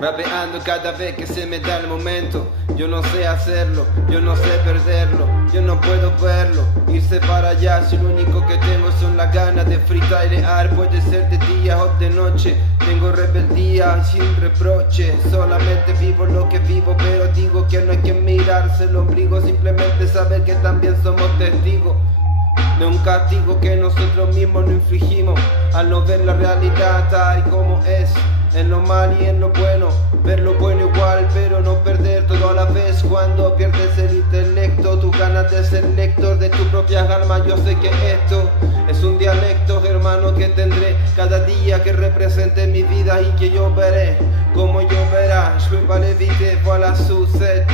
Rapeando cada vez que se me da el momento. Yo no sé hacerlo, yo no sé perderlo, yo no puedo verlo, irse para allá si lo único que tengo son las ganas de freestylear. Puede ser de día o de noche, tengo rebeldía sin reproche. Solamente vivo lo que vivo, pero digo que no hay que mirarse el ombligo, simplemente saber que también somos testigos de un castigo que nosotros mismos nos infligimos al no ver la realidad tal y como es, en lo mal y en lo bueno, ver lo bueno igual pero no perder todo a la vez. Cuando pierdes el intelecto, tus ganas de ser lector de tu propia alma, yo sé que esto es un dialecto, hermano, que tendré cada día que represente mi vida y que yo veré como yo verá. Je peux pas l'éviter, voilà sous cette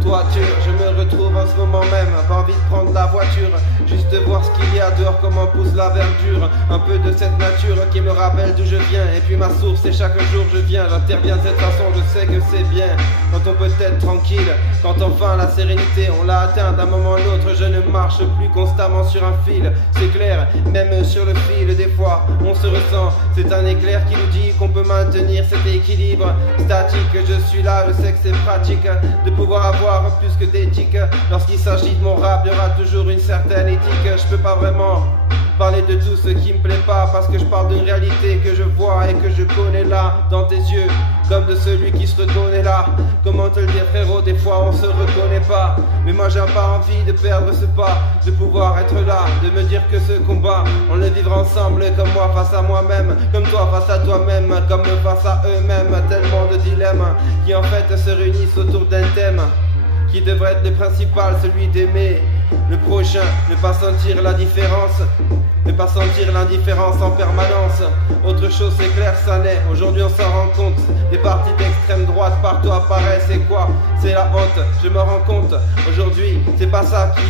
toiture, je me retrouve en ce moment même, pas envie de prendre la voiture, juste de voir ce qu'il y a dehors, comment pousse la verdure, un peu de cette nature qui me rappelle d'où je viens, et puis ma source, et chaque jour je viens, j'interviens de cette façon, je sais que c'est bien, quand on peut être tranquille, quand enfin la sérénité, on l'a atteint d'un moment à l'autre, je ne marche plus constamment sur un fil, c'est clair, même sur le fil, des fois, on se ressent, c'est un éclair qui nous dit qu'on peut maintenir cet équilibre statique, je suis là, je sais que c'est pratique, de pouvoir avoir plus que d'éthique. Lorsqu'il s'agit de mon rap, il y aura toujours une certaine éthique. Je peux pas vraiment parler de tout ce qui me plaît pas, parce que je parle d'une réalité que je vois et que je connais là, dans tes yeux, comme de celui qui se reconnaît là. Comment te le dire, frérot, des fois on se reconnaît pas, mais moi j'ai pas envie de perdre ce pas, de pouvoir être là, de me dire que ce combat, on le vivra ensemble, comme moi face à moi-même, comme toi face à toi-même, comme face à eux-mêmes. Tellement de dilemmes qui en fait se réunissent autour d'un thème qui devrait être le principal, celui d'aimer le prochain, ne pas sentir la différence, ne pas sentir l'indifférence en permanence. Autre chose c'est clair, ça naît, aujourd'hui on s'en rend compte, des partis d'extrême droite partout apparaissent, c'est quoi? C'est la honte, je me rends compte, aujourd'hui c'est pas ça qui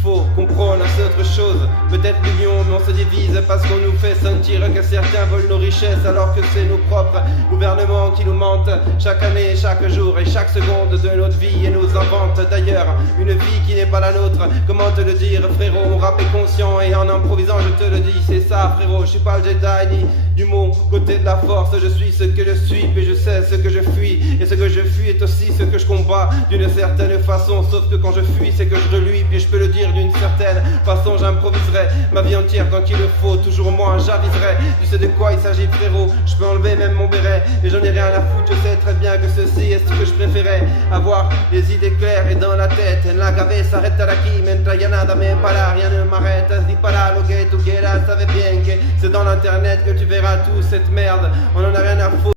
faut comprendre, c'est autre chose. Peut-être l'union, mais on se divise parce qu'on nous fait sentir que certains veulent nos richesses alors que c'est nos propres gouvernements qui nous mentent chaque année, chaque jour et chaque seconde de notre vie et nous inventent d'ailleurs une vie qui n'est pas la nôtre. Comment te le dire, frérot? On rappe est conscient et en improvisant je te le dis, c'est ça, frérot. Je suis pas le Jedi ni du mon côté de la force, je suis ce que je suis puis je sais ce que je fuis, et ce que je fuis est aussi ce que je combats d'une certaine façon, sauf que quand je fuis c'est que je reluis, puis je peux le dire d'une certaine façon, j'improviserai ma vie entière quand il le faut, toujours moi j'aviserai. Tu sais de quoi il s'agit, frérot, je peux enlever même mon béret et j'en ai rien à foutre, je sais très bien que ceci est ce que je préférais, avoir les idées claires et dans la tête, en la cabeza estar aquí, mientras ya nada me para, rien ne m'arrête, dispara lo que tu quieras, savais bien que c'est dans l'internet que tu verras tout cette merde, on en a rien à foutre.